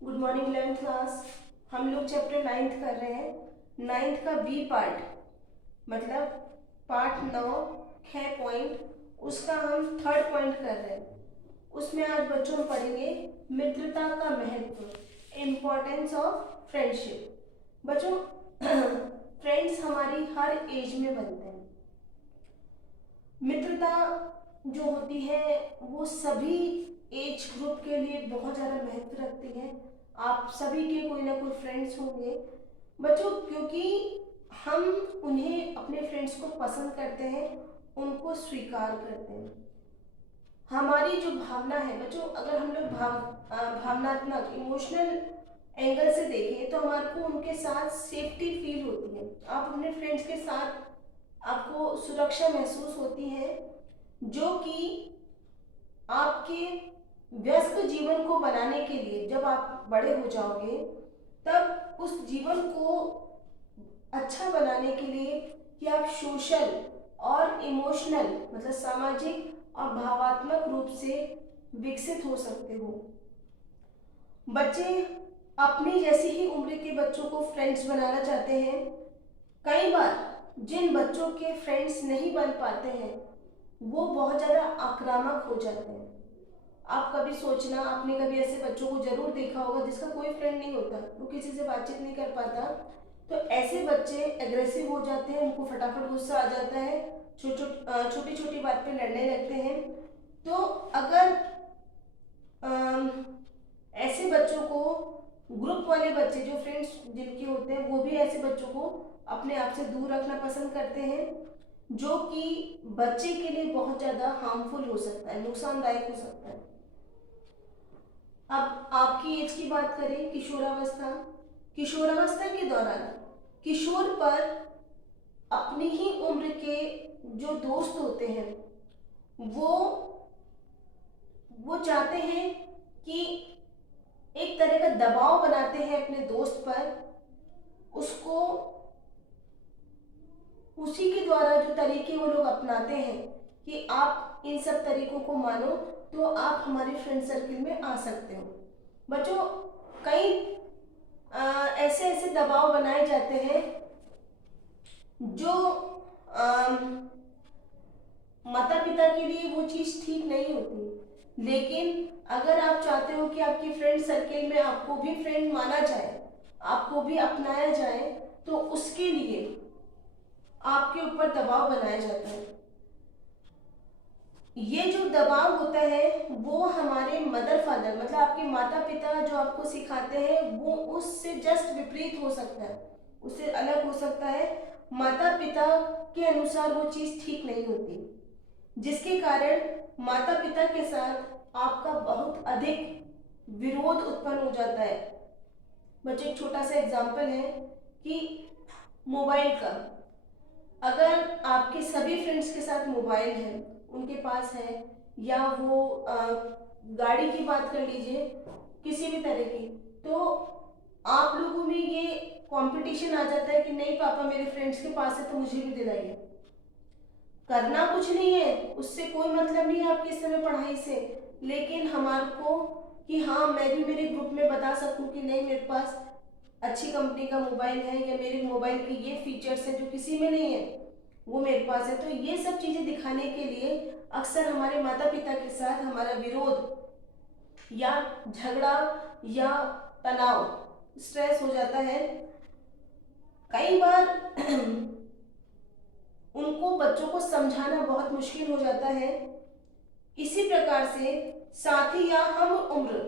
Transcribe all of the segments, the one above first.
Good morning 11th class. हम लोग chapter 9th कर रहे हैं। 9th का बी पार्ट मतलब पार्ट 9 6 पॉइंट उसका हम थर्ड पॉइंट कर रहे हैं। उसमें आज बच्चों हम पढ़ेंगे मित्रता का महत्व, इम्पोर्टेंस ऑफ फ्रेंडशिप। बच्चों फ्रेंड्स हमारी हर एज में बनते हैं। मित्रता जो होती है वो सभी एज ग्रुप के लिए बहुत ज़्यादा महत्व रखती है। आप सभी के कोई ना कोई फ्रेंड्स होंगे बच्चों, क्योंकि हम उन्हें अपने फ्रेंड्स को पसंद करते हैं, उनको स्वीकार करते हैं। हमारी जो भावना है बच्चों, अगर हम लोग भावनात्मक इमोशनल एंगल से देखें तो हमारे को उनके साथ सेफ्टी फील होती है। आप अपने फ्रेंड्स के साथ आपको सुरक्षा महसूस होती है, जो कि आपके व्यस्त जीवन को बनाने के लिए जब आप बड़े हो जाओगे तब उस जीवन को अच्छा बनाने के लिए कि आप सोशल और इमोशनल मतलब सामाजिक और भावात्मक रूप से विकसित हो सकते हो। बच्चे अपनी जैसी ही उम्र के बच्चों को फ्रेंड्स बनाना चाहते हैं। कई बार जिन बच्चों के फ्रेंड्स नहीं बन पाते हैं वो बहुत ज़्यादा आक्रामक हो जाते हैं। आप कभी सोचना, आपने कभी ऐसे बच्चों को जरूर देखा होगा जिसका कोई फ्रेंड नहीं होता, वो किसी से बातचीत नहीं कर पाता, तो ऐसे बच्चे एग्रेसिव हो जाते हैं, उनको फटाफट गुस्सा आ जाता है, छोटी छोटी बात पे लड़ने लगते हैं। तो अगर ऐसे बच्चों को ग्रुप वाले बच्चे जो फ्रेंड्स जिनके होते हैं वो भी ऐसे बच्चों को अपने आप से दूर रखना पसंद करते हैं, जो कि बच्चे के लिए बहुत ज़्यादा हार्मफुल हो सकता है, नुकसानदायक हो सकता है। अब आपकी एज की बात करें, किशोरावस्था। किशोरावस्था के दौरान किशोर पर अपनी ही उम्र के जो दोस्त होते हैं वो चाहते हैं कि एक तरह का दबाव बनाते हैं अपने दोस्त पर, उसको उसी के द्वारा जो तरीके वो लोग अपनाते हैं कि आप इन सब तरीकों को मानो तो आप हमारे फ्रेंड सर्किल में आ सकते हो। बच्चों कई ऐसे ऐसे दबाव बनाए जाते हैं जो माता पिता के लिए वो चीज़ ठीक नहीं होती, लेकिन अगर आप चाहते हो कि आपकी फ्रेंड सर्किल में आपको भी फ्रेंड माना जाए, आपको भी अपनाया जाए, तो उसके लिए आपके ऊपर दबाव बनाया जाता है। ये जो दबाव होता है वो हमारे मदर फादर मतलब आपके माता पिता जो आपको सिखाते हैं वो उससे जस्ट विपरीत हो सकता है, उससे अलग हो सकता है। माता पिता के अनुसार वो चीज़ ठीक नहीं होती, जिसके कारण माता पिता के साथ आपका बहुत अधिक विरोध उत्पन्न हो जाता है। बच्चे एक छोटा सा एग्जाम्पल है कि मोबाइल का, अगर आपके सभी फ्रेंड्स के साथ मोबाइल है, उनके पास है, या वो गाड़ी की बात कर लीजिए किसी भी तरह की, तो आप लोगों में ये कंपटीशन आ जाता है कि नहीं पापा मेरे फ्रेंड्स के पास है तो मुझे भी दिलाइए। करना कुछ नहीं है, उससे कोई मतलब नहीं है आपके इस समय पढ़ाई से, लेकिन हमारे को कि हाँ मैं भी मेरे ग्रुप में बता सकूं कि नहीं मेरे पास अच्छी कंपनी का मोबाइल है या मेरे मोबाइल के ये फीचर्स हैं जो किसी में नहीं है वो मेरे पास है। तो ये सब चीज़ें दिखाने के लिए अक्सर हमारे माता पिता के साथ हमारा विरोध या झगड़ा या तनाव, स्ट्रेस हो जाता है। कई बार उनको बच्चों को समझाना बहुत मुश्किल हो जाता है। इसी प्रकार से साथी या हम उम्र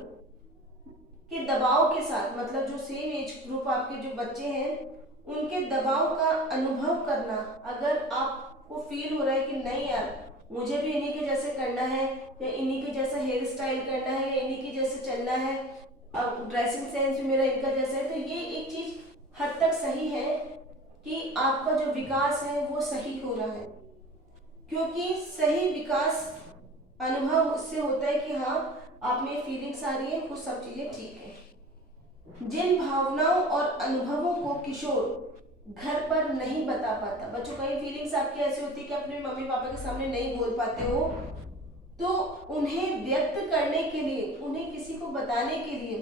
के दबाव के साथ मतलब जो सेम एज ग्रुप आपके जो बच्चे हैं उनके दबाव का अनुभव करना, अगर आपको फील हो रहा है कि नहीं यार मुझे भी इन्हीं के जैसे करना है या इन्हीं के जैसा हेयर स्टाइल करना है या इन्हीं के जैसे चलना है, अब ड्रेसिंग सेंस भी मेरा इनका जैसा है, तो ये एक चीज़ हद तक सही है कि आपका जो विकास है वो सही हो रहा है, क्योंकि सही विकास अनुभव उससे होता है कि हाँ आप में फीलिंग्स आ रही है, वो सब चीज़ें ठीक है। जिन भावनाओं और अनुभवों को किशोर घर पर नहीं बता पाता, बच्चों कई फीलिंग्स आपकी ऐसी होती है कि अपने मम्मी पापा के सामने नहीं बोल पाते हो, तो उन्हें व्यक्त करने के लिए, उन्हें किसी को बताने के लिए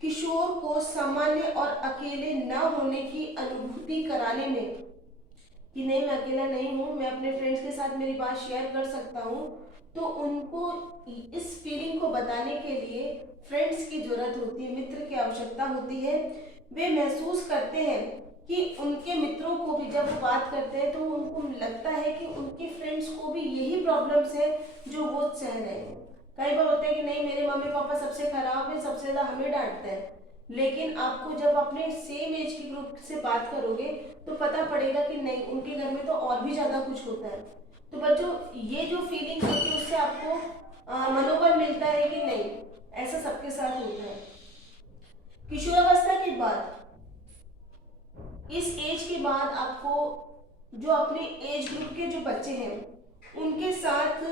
किशोर को सामान्य और अकेले न होने की अनुभूति कराने में, कि नहीं मैं अकेला नहीं हूँ, मैं अपने फ्रेंड्स के साथ मेरी बात शेयर कर सकता हूँ, तो उनको इस फीलिंग को बताने के लिए फ्रेंड्स की जरूरत होती है, मित्र की आवश्यकता होती है। वे महसूस करते हैं कि उनके मित्रों को भी जब वो बात करते हैं तो उनको लगता है कि उनके फ्रेंड्स को भी यही प्रॉब्लम्स है जो वो सह रहे हैं। कई बार होता है कि नहीं मेरे मम्मी पापा सबसे खराब है, सबसे ज़्यादा हमें डांटते हैं, लेकिन आपको जब अपने सेम एज के ग्रुप से बात करोगे तो पता पड़ेगा कि नहीं उनके घर में तो और भी ज़्यादा कुछ होता है। तो बच्चों ये जो फीलिंग होती है उससे आपको मनोबल मिलता है कि नहीं ऐसा सबके साथ होता है। किशोरावस्था के बाद, इस एज के बाद आपको जो अपने एज ग्रुप के जो बच्चे हैं उनके साथ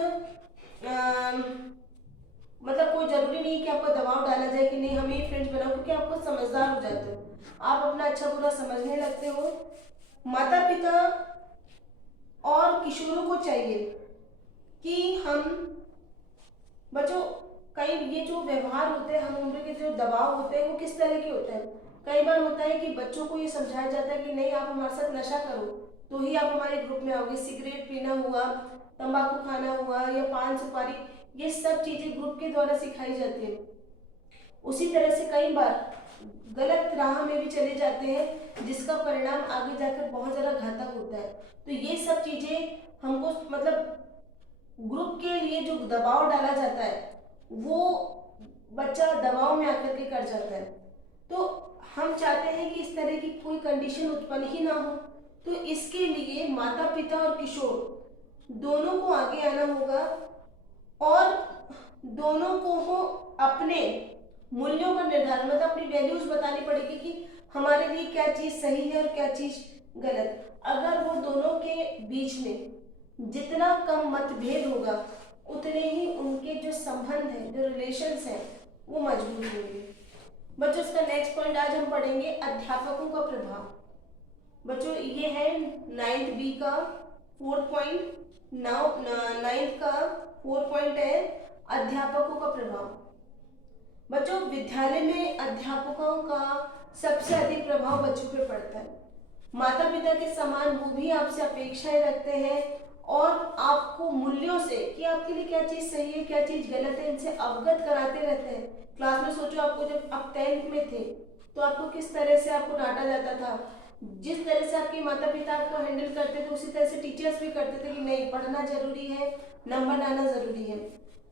मतलब कोई जरूरी नहीं कि आपको दबाव डाला जाए कि नहीं हमें फ्रेंड्स बनाओ, क्योंकि आपको समझदार हो जाते हो, आप अपना अच्छा बुरा समझने लगते हो। माता पिता और किशोरों को चाहिए कि हम बच्चों कई ये जो व्यवहार होते हैं हम उम्र के जो दबाव होते हैं वो किस तरह के होते हैं। कई बार होता है कि बच्चों को ये समझाया जाता है कि नहीं आप हमारे साथ नशा करो तो ही आप हमारे ग्रुप में आओगे, सिगरेट पीना हुआ, तंबाकू खाना हुआ या पान सुपारी, ये सब चीजें ग्रुप के द्वारा सिखाई जाती है। उसी तरह से कई बार गलत राह में भी चले जाते हैं जिसका परिणाम आगे जाकर बहुत ज़्यादा घातक होता है। तो ये सब चीज़ें हमको मतलब ग्रुप के लिए जो दबाव डाला जाता है वो बच्चा दबाव में आकर के कर जाता है। तो हम चाहते हैं कि इस तरह की कोई कंडीशन उत्पन्न ही ना हो। तो इसके लिए माता पिता और किशोर दोनों को आगे आना होगा और दोनों को हो अपने मूल्यों का निर्धारण मतलब अपनी वैल्यूज बतानी पड़ेगी कि हमारे लिए क्या चीज़ सही है और क्या चीज़ गलत। अगर वो दोनों के बीच में जितना कम मतभेद होगा उतने ही उनके जो संबंध हैं जो रिलेशंस हैं वो मजबूत होंगे। बच्चों इसका नेक्स्ट पॉइंट आज हम पढ़ेंगे अध्यापकों का प्रभाव। बच्चों ये है 9th बी का 4 पॉइंट, 9th का 4 पॉइंट है अध्यापकों का प्रभाव। बच्चों विद्यालय में अध्यापकों का सबसे अधिक प्रभाव बच्चों पे पड़ता है। माता पिता के समान वो भी आपसे अपेक्षाएं रखते हैं और आपको मूल्यों से कि आपके लिए क्या चीज़ सही है क्या चीज़ गलत है इनसे अवगत कराते रहते हैं। क्लास में सोचो आपको जब आप 10th में थे तो आपको किस तरह से आपको डांटा जाता था, जिस तरह से आपके माता पिता आपको हैंडल करते थे उसी तरह से टीचर्स भी करते थे कि नहीं पढ़ना जरूरी है, नंबर लाना जरूरी है।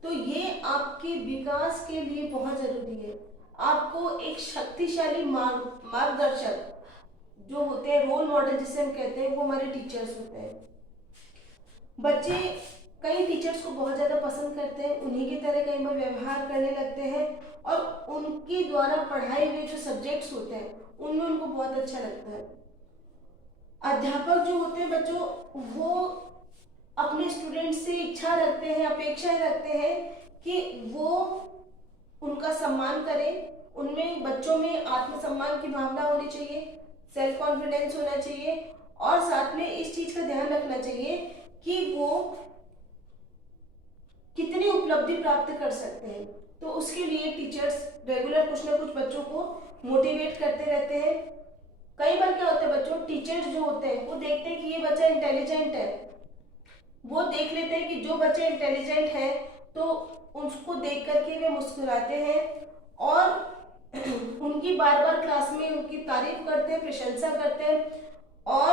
तो ये आपके विकास के लिए बहुत जरूरी है। आपको एक शक्तिशाली मार्गदर्शक जो होते हैं रोल मॉडल जिसे हम कहते हैं वो हमारे टीचर्स होते हैं। बच्चे कई टीचर्स को बहुत ज़्यादा पसंद करते हैं, उन्हीं की तरह कई बार व्यवहार करने लगते हैं और उनके द्वारा पढ़ाए हुए जो सब्जेक्ट्स होते हैं उनमें उनको बहुत अच्छा लगता है। अध्यापक जो होते हैं बच्चों वो अपने स्टूडेंट से इच्छा रखते हैं, अपेक्षाएं रखते हैं कि वो उनका सम्मान करें, उनमें बच्चों में आत्मसम्मान की भावना होनी चाहिए, सेल्फ कॉन्फिडेंस होना चाहिए और साथ में इस चीज़ का ध्यान रखना चाहिए कि वो कितनी उपलब्धि प्राप्त कर सकते हैं। तो उसके लिए टीचर्स रेगुलर कुछ ना कुछ बच्चों को मोटिवेट करते रहते हैं। कई बार क्या होता है बच्चों टीचर्स जो होते हैं वो देखते हैं कि ये बच्चा इंटेलिजेंट है, वो देख लेते हैं कि जो बच्चे इंटेलिजेंट है तो उसको देख करके वे मुस्कुराते हैं और उनकी बार बार क्लास में उनकी तारीफ करते हैं, प्रशंसा करते हैं और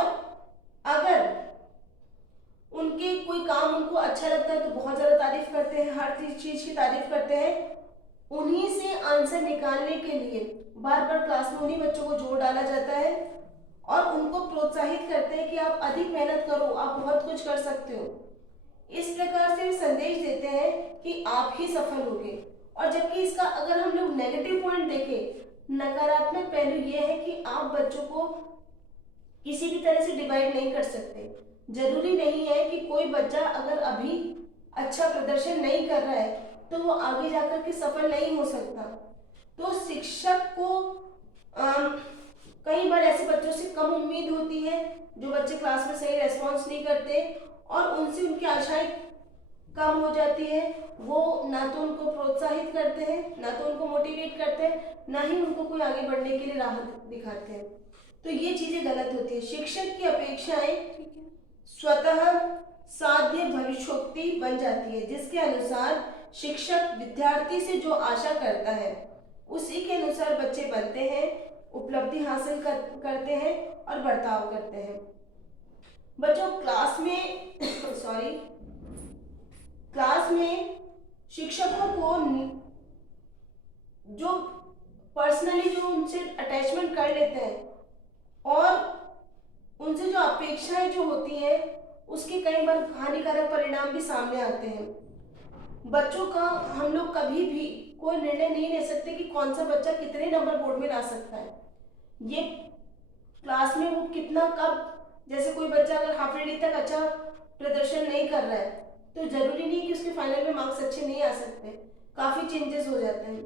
अगर उनके कोई काम उनको अच्छा लगता है तो बहुत ज़्यादा तारीफ करते हैं, हर चीज़ की तारीफ करते हैं। उन्हीं से आंसर निकालने के लिए बार बार क्लास में उन्हीं बच्चों को जोर डाला जाता है और उनको प्रोत्साहित करते हैं कि आप अधिक मेहनत करो, आप बहुत कुछ कर सकते हो। इस प्रकार से संदेश देते हैं कि आप ही सफल होंगे। और जबकि इसका अगर हम लोग नेगेटिव पॉइंट देखें, नकारात्मक पहलू यह है कि आप बच्चों को किसी भी तरह से डिवाइड नहीं कर सकते। जरूरी नहीं है कि कोई बच्चा अगर अभी अच्छा प्रदर्शन नहीं कर रहा है तो वो आगे जाकर के सफल नहीं हो सकता। तो शिक्षक को कई बार ऐसे बच्चों से कम उम्मीद होती है जो बच्चे क्लास में सही रेस्पॉन्स नहीं करते और उनसे उनकी आशाएं कम हो जाती है वो ना तो उनको प्रोत्साहित करते हैं, ना तो उनको मोटिवेट करते हैं, ना ही उनको कोई आगे बढ़ने के लिए राह दिखाते हैं। तो ये चीजें गलत होती है। शिक्षक की अपेक्षाएं स्वतः साध्य भविष्योक्ति बन जाती है, जिसके अनुसार शिक्षक विद्यार्थी से जो आशा करता है उसी के अनुसार बच्चे बनते हैं, उपलब्धि हासिल करते हैं और बर्ताव करते हैं। बच्चों क्लास में क्लास में शिक्षकों को जो पर्सनली जो उनसे अटैचमेंट कर लेते हैं और उनसे जो अपेक्षाएं जो होती हैं उसके कई बार हानिकारक परिणाम भी सामने आते हैं। बच्चों का हम लोग कभी भी कोई निर्णय नहीं ले सकते कि कौन सा बच्चा कितने नंबर बोर्ड में ला सकता है। ये क्लास में वो कितना कब, जैसे कोई बच्चा अगर हाफ ईयरली तक अच्छा प्रदर्शन नहीं कर रहा है तो जरूरी नहीं कि उसके फाइनल में मार्क्स अच्छे नहीं आ सकते, काफी चेंजेस हो जाते हैं।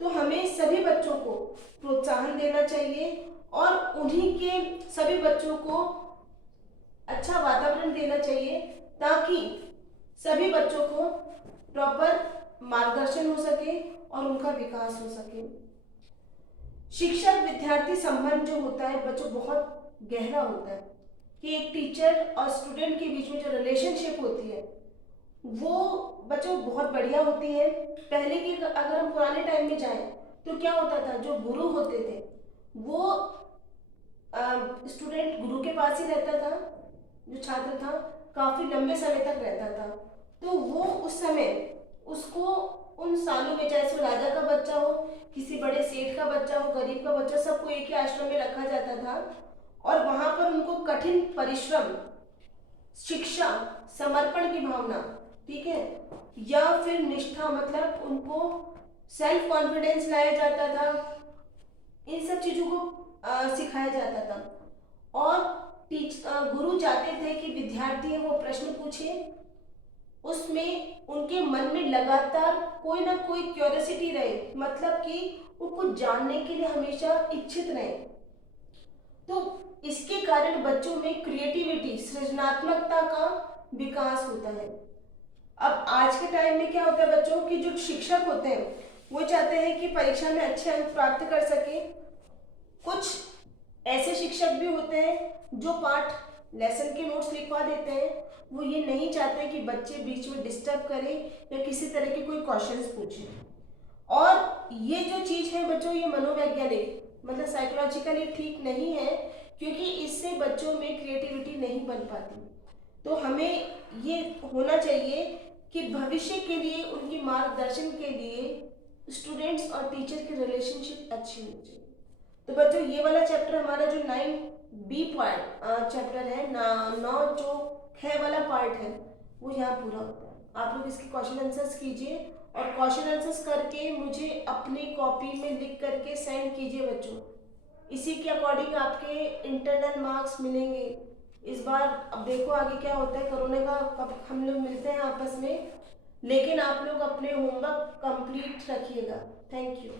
तो हमें सभी बच्चों को प्रोत्साहन देना चाहिए और उन्हीं के सभी बच्चों को अच्छा वातावरण देना चाहिए ताकि सभी बच्चों को प्रॉपर मार्गदर्शन हो सके और उनका विकास हो सके। शिक्षक विद्यार्थी संबंध जो होता है बच्चों बहुत गहरा होता है कि एक टीचर और स्टूडेंट के बीच में जो रिलेशनशिप होती है वो बच्चों बहुत बढ़िया होती है। पहले की अगर हम पुराने टाइम में जाएं तो क्या होता था, जो गुरु होते थे वो स्टूडेंट गुरु के पास ही रहता था, जो छात्र था काफी लंबे समय तक रहता था। तो वो उस समय उसको उन सालों में, चाहे वो राजा का बच्चा हो, किसी बड़े सेठ का बच्चा हो, गरीब का बच्चा, सबको एक ही आश्रम में रखा जाता था और वहां पर उनको कठिन परिश्रम, शिक्षा, समर्पण की भावना, ठीक है, या फिर निष्ठा, मतलब उनको सेल्फ कॉन्फिडेंस लाया जाता था, इन सब चीजों को सिखाया जाता था। और गुरु चाहते थे कि विद्यार्थी वो प्रश्न पूछे, उसमें उनके मन में लगातार कोई ना कोई क्यूरियोसिटी रहे, मतलब कि वो कुछ जानने के लिए हमेशा इच्छित रहे। तो इसके कारण बच्चों में क्रिएटिविटी, सृजनात्मकता का विकास होता है। अब आज के टाइम में क्या होता है बच्चों की, जो शिक्षक होते हैं वो चाहते हैं कि परीक्षा में अच्छे अंक प्राप्त कर सके। कुछ ऐसे शिक्षक भी होते हैं जो पाठ लेसन के नोट्स लिखवा देते हैं, वो ये नहीं चाहते कि बच्चे बीच में डिस्टर्ब करें या किसी तरह के कोई क्वेश्चंस पूछें। और ये जो चीज है बच्चों, ये मनोवैज्ञानिक मतलब साइकोलॉजिकली ठीक नहीं है, क्योंकि इससे बच्चों में क्रिएटिविटी नहीं बन पाती। तो हमें ये होना चाहिए कि भविष्य के लिए, उनकी मार्गदर्शन के लिए स्टूडेंट्स और टीचर की रिलेशनशिप अच्छी होनी चाहिए। तो बच्चों ये वाला चैप्टर हमारा जो 9B पार्ट चैप्टर है, 9 जो ख वाला पार्ट है वो यहाँ पूरा होता है। आप लोग इसके क्वेश्चन आंसर्स कीजिए और क्वेश्चन आंसर्स करके मुझे अपनी कॉपी में लिख करके सेंड कीजिए बच्चों। इसी के अकॉर्डिंग आपके इंटरनल मार्क्स मिलेंगे इस बार। अब देखो आगे क्या होता है, कोरोना का कब हम लोग मिलते हैं आपस में, लेकिन आप लोग अपने होमवर्क कंप्लीट रखिएगा। Thank you.